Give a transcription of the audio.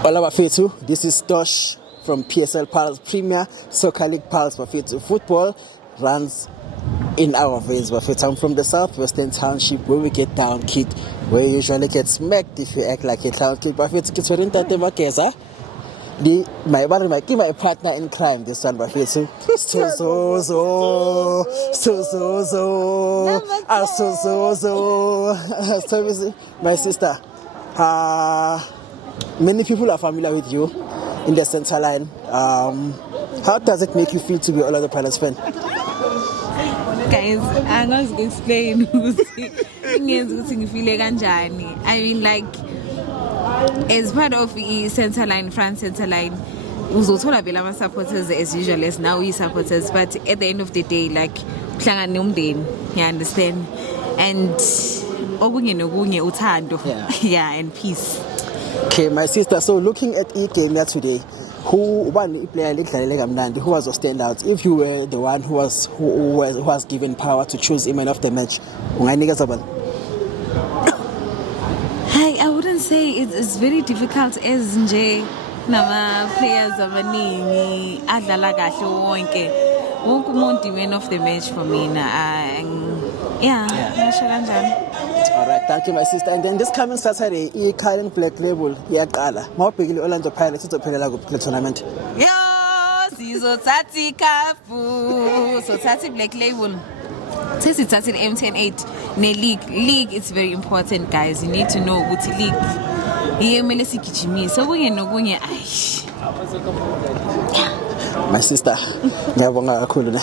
Hola Bafethu, this is Tosh from PSL Pulse Premier Soccer League Pulse Bafethu. Football runs in our veins Bafethu. I'm from the Southwestern Township where we get down kid, where you usually get smacked if you act like a clown kid. Bafethu, kids were in Tate my partner in crime this one Bafethu. So my sister. Many people are familiar with you in the center line. How does it make you feel to be all of the Palace fan? Guys, I'm not going to explain. I mean, like, as part of the center line, France center line, uzothola vele ama supporters as usual as now we supporters, but at the end of the day, like, you understand? And okunye uthando, yeah, and peace. Okay, my sister. So looking at game here today, who one player who was a standout? If you were the one who was given power to choose a man of the match, I wouldn't say it's very difficult as nje nama players abaningi adlala kahle wonke umuntu man of the match for me ngisho kanjani. Alright, thank you my sister. And then this coming Saturday, current Black Label iyaqala. Mawubhekile Orlando Pirates izophelela kuphi tournament? Yo, sizothatha ikhafu, sothatha Black Label. Since it's at M108 league it's very important guys. You need to know ukuthi league yemele sigijimise okunye nokunye My sister, ngiyabonga kakhulu ne.